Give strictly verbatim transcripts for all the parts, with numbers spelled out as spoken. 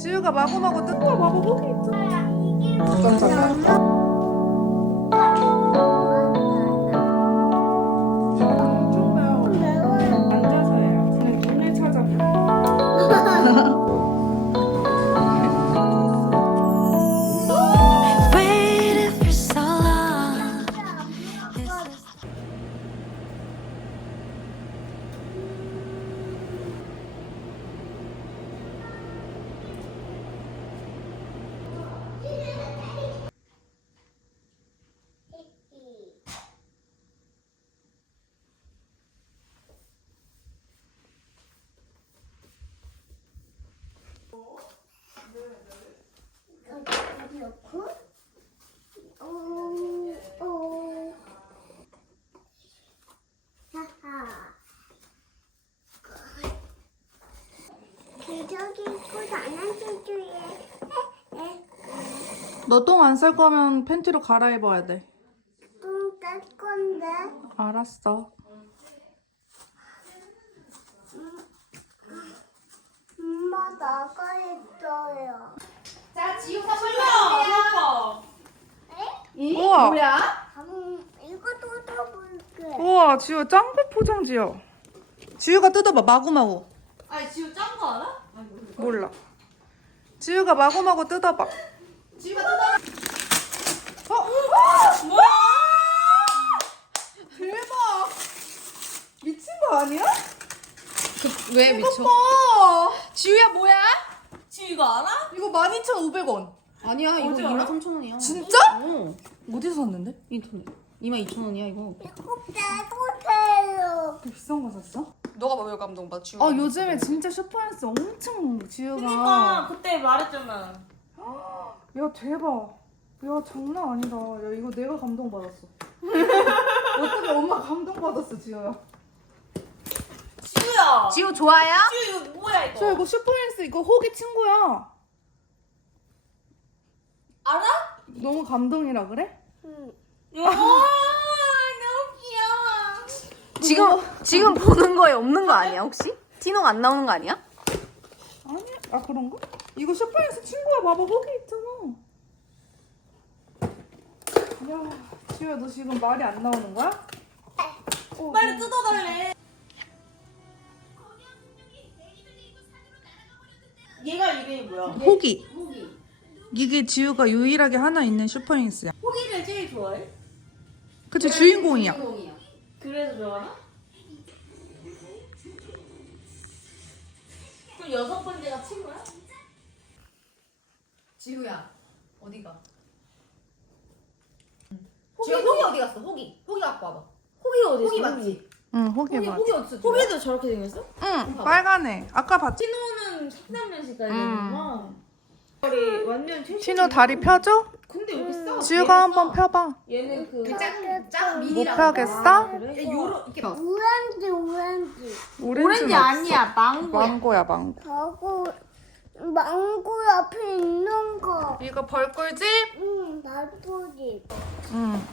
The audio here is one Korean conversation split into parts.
지우가 마구마구 뜯어 봐봐 거기 있잖아. 어떤 장면? 엄청 매워. 앉아서 해요. 그냥 눈을 찾아봐. Waited for so long. This is 넣고, 오, 오, 하하. 저기 있고 나는 저기에. 너 똥 안 쌀 거면 팬티로 갈아입어야 돼. 똥쌀 건데. 알았어. 엄마 나가 있어요. 자, 지우가 설명. 우와. 뭐야? 음, 이거 뜯어볼게. 우와 지우 짱구 포장지야. 지우가 뜯어봐 마구마구. 아니, 지우 짠 거 알아? 몰라. 지우가 마구마구 뜯어봐. 지우가 뜯어. 어? 뭐야? 대박. 미친 거 아니야? 왜 이거 봐. 지우야 뭐야? 지우 이거 알아? 이거 만 이천오백 원. 아니야, 이거 이만 삼천 원이야. 진짜? 어. 어디서 샀는데? 인터넷. 이만 이천 원이야, 이거. 이거 떼보세요. 비싼 거 샀어? 너가 왜 감동받아? 지우. 아 요즘에 진짜 슈퍼에스 엄청 지우가. 그니까 그때 말했잖아. 야 대박. 야 장난 아니다. 야 이거 내가 감동받았어. 어떻게 엄마 감동받았어 지우야. 지우야. 지우 좋아요? 지우 이거 뭐야 이거? 저 이거 슈퍼에스 이거 호기 친구야. 알아? 너무 감동이라 그래? 응. 와, 너무 귀여워. 지금 지금 보는 거에 없는 거 아니야 혹시? 티노가 안 나오는 거 아니야? 아니, 아 그런가? 이거 슈퍼에스 친구야 봐봐 거기 있잖아. 야, 지우야 너 지금 말이 안 나오는 거야? 어, 빨리 뜯어달래. 얘가 이름이 뭐야? 호기. 이게 지우가 유일하게 하나 있는 슈퍼에스야. 호기를 제일 좋아해? 그치 주인공이야. 그래서 좋아하나? 그럼 여섯 번째가 친구야? 지우야 어디가? 지우 호기 어디 갔어? 호기 호기 갖고 와봐. 호기가 어디 호기 맞지? 응, 호기 호기 맞아. 호기 어디 있어? 호기도 저렇게 생겼어? 응, 빨간애. 아까 봤지? 티노는 상남면식까지 음. 되는구나. 다리 완전 최신. 신호 다리 펴줘? 근데 여기 싸. 지우가 한번 펴봐. 얘는 그 짱짱 못 펴겠어? 그래? 요런 이렇게 봐. 오렌지, 오렌지. 오렌지 아니야, 망고야. 망고야, 망고. 저거 망고 옆에 있는 거. 이거 벌꿀집? 응, 나쁘지. 응.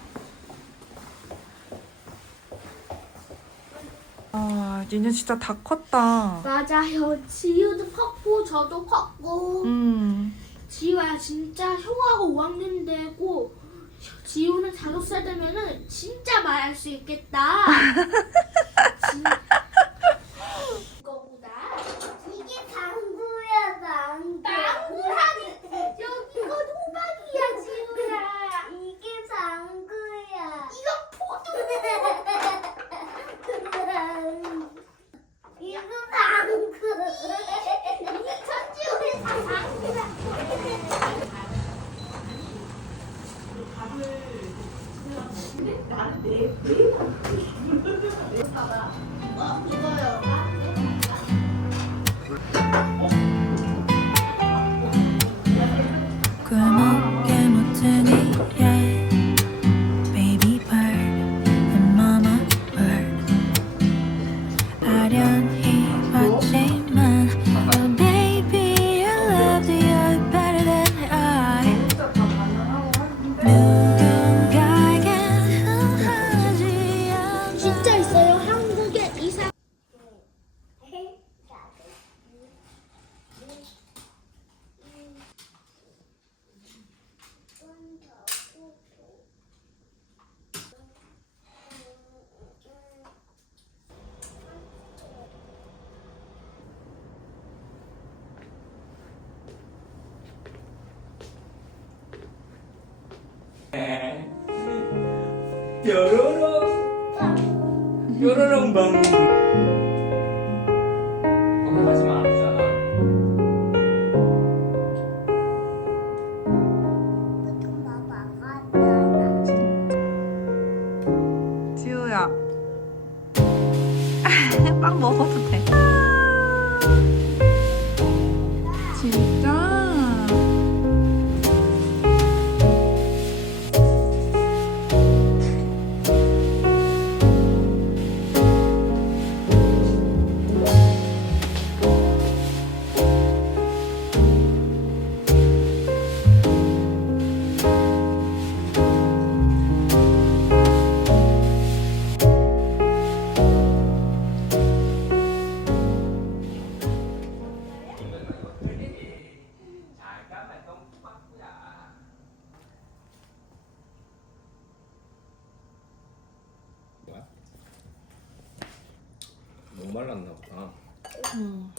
아, 얘네 진짜 다 컸다. 맞아요. 지우도 컸고 저도 컸고 음. 지우야 진짜 형하고 오 학년 되고 지우는 다섯 살 되면은 진짜 말할 수 있겠다. 진... 이거보다 이게 방구야, 방구. 망고라니 여기가 호박이야 지우야. 이게 방구야. 이거 포도. 이거 방구. 천지우리 다 망고야. 꿀먹게 못하니 yeah. Baby bird and mama bird 아련히 왔지만 oh baby I love you you're better than I 누군가에겐 하지 않아 진짜 있어요 한국에 뾰로롱 뾰로롱 방. 거기 가시면 아프잖아. 지우야. 빵 먹어도 돼. 진짜? 뭐야? 너무 말랐나 보다. 음.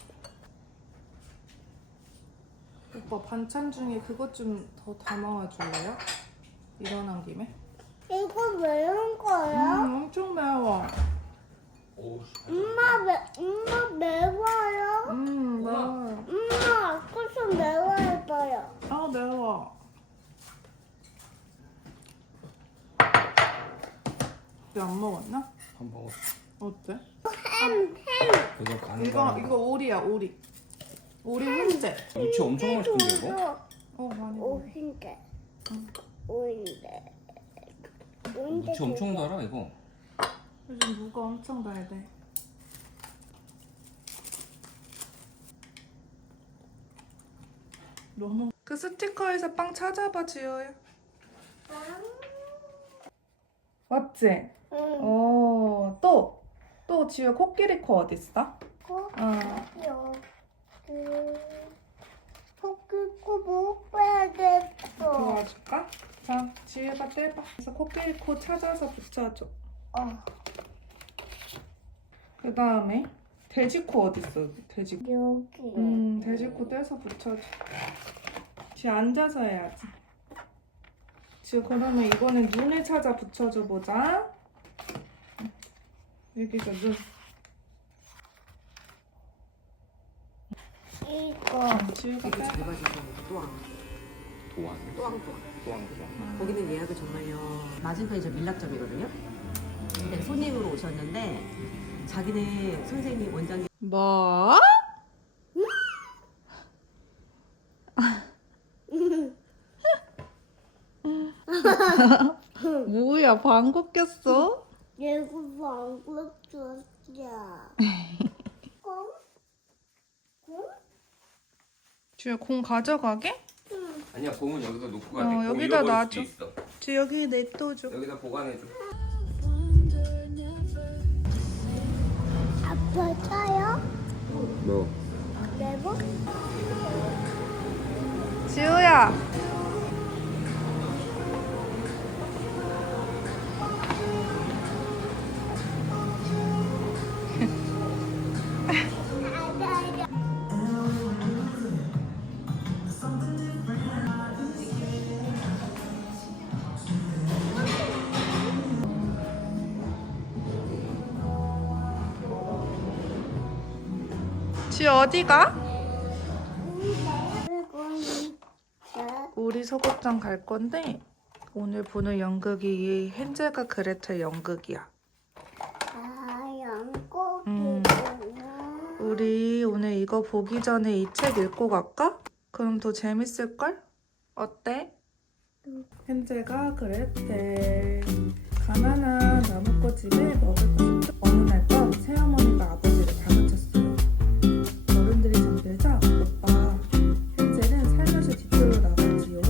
오빠 반찬 중에 그것 좀 더 담아와 줄래요? 일어난 김에? 이거 매운 거야? 음, 엄청 매워. 오우. 엄마 매 엄마 매워요? 음, 매워요. 엄마 아까서 매워요. 아, 매워. 너 안 먹었나? 한 번. 어때? 햄 햄. 그거 가는 이거 거랑. 이거 오리야, 오리. 오리 훈제. 무치 엄청 맛있던데 이거? 어, 많이 먹어. 오인데. 오인데. 오인데. 무치 엄청 달아 이거. 요즘 무가 엄청 달대. 너무. 그 스티커에서 빵 찾아봐, 지효야. 맞지? 응. 어, 또. 또 지효 코끼리 코 어딨어? 코 어. 여기. 토끼코 못 빼야겠어. 도와줄까? 자, 지혜가 떼봐. 그래서 코끼리 코 찾아서 붙여줘. 어. 그 다음에 돼지 코 어딨어? 돼지 코. 여기. 음, 돼지 코 떼서 붙여줘. 지혜 앉아서 해야지. 지혜 그러면 이번엔 눈을 찾아 붙여줘 보자. 여기서 눈. 이거. 지혜가 되게 잘 떼봐. 봐주셔서 또한 도안. 또한 또한 도안 도안. 거기는 예약을 정말요 맞은편이 저 밀락점이거든요. 근데 손님으로 오셨는데 자기네 선생님 원장님 뭐? 뭐야, 방귀 꼈어? 얘가 방금 줬어. 공? 공? 지효 공 가져가게? 아니야 공은 여기다 놓고 어, 가야 돼. 공 여기다 잃어버릴 놔줘. 수도 있어. 지효 여기 냅둬줘. 여기다 보관해줘. 아빠 차요? 뭐? 레버? 지효야. 지효 어디가? 우리 소극장 갈 건데 오늘 보는 연극이 헨젤과 그레텔 연극이야. 아, 양고기. 음. 우리 오늘 이거 보기 전에 이 책 읽고 갈까? 그럼 더 재밌을걸? 어때? 헨젤과 그레텔. 가난한 나무꽃집에 먹을 것이 뚝. 어느 날 밤 새어머니가 아버지를 다그쳤어요. 어른들이 잠들자 오빠 헨젤은 살며시 뒤쪽으로 나갔지요.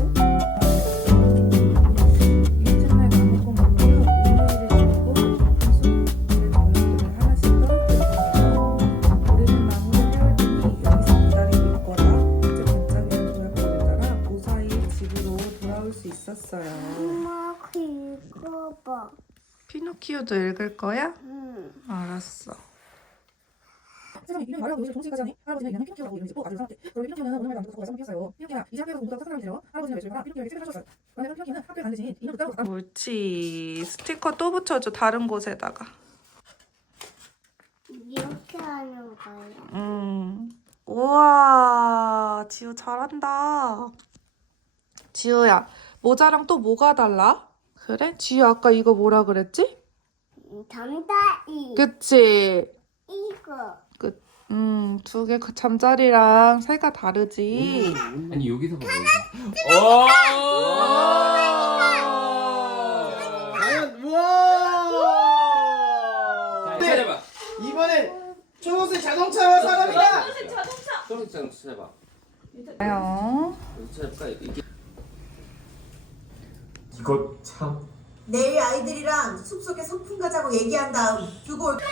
이튿날 나무꽃 먹으러 오늘을 잡고 숲의 저녁들을 하나씩 떨어뜨렸습니다. 우리는 나무를 태울 테니 여기서 기다리고 있거라. 이제 반짝이는 조약돌을 따라 무사히 집으로 돌아올 수 있었어요. 엄마, 그 읽어봐. 피노키오도 읽을 거야? 응. 알았어. 세상에 이름이 말하고 요새 종신까지 하니 할아버지는 이름을 피노키오라고 이름을 짓고 아주 사람한테 그런데 피노키오는 오늘 말도 안 듣고 말썽을 피웠어요. 피노키오가 이상하게 해서 모두가 착각을 들여 할아버지는 외출하거나 피노키오에게 책을 사줬어요. 그런데 피노키오는 학교에 옳지. 스티커 또 붙여줘, 다른 곳에다가. 이렇게 하는 거예요. 음. 우와, 지우 잘한다. 지우야, 모자랑 또 뭐가 달라? 그래? 지우 아까 이거 뭐라 그랬지? 잠자리. 그치? 이거. 그, 음, 두 개 그 잠자리랑 색가 다르지? 아니 여기서 봐. 오! 과연 우와! 자, 찾아봐. 이번엔 초록색 자동차 사람이다. 초록색 자동차 찾아봐. 아요. 여기 찾아볼까? 이게 이거 참. 내일 아이들이랑 숲속에 소풍 가자고 얘기한 다음 두고 올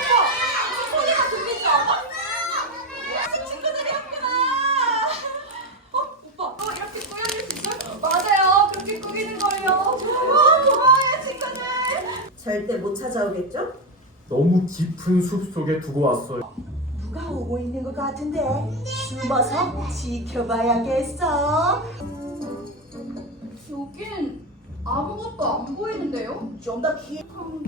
절대 못 찾아오겠죠? 너무 깊은 숲 속에 두고 왔어요. 누가 오고 있는 것 같은데 숨어서 지켜봐야겠어. 여긴 아무것도 안 보이는데요? 좀 더 기.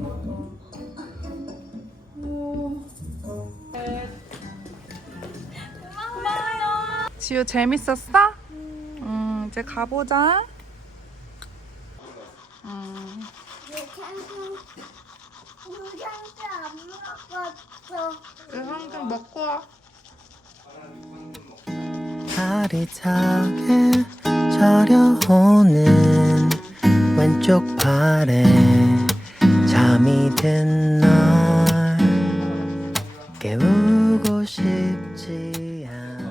지우 재밌었어? 음, 이제 가보자. 음. 유장도 안 먹었어. 그 한금 먹고 와. 아리타게 저려오는 왼쪽 팔에 잠이 든 널 깨우고 싶지 않아.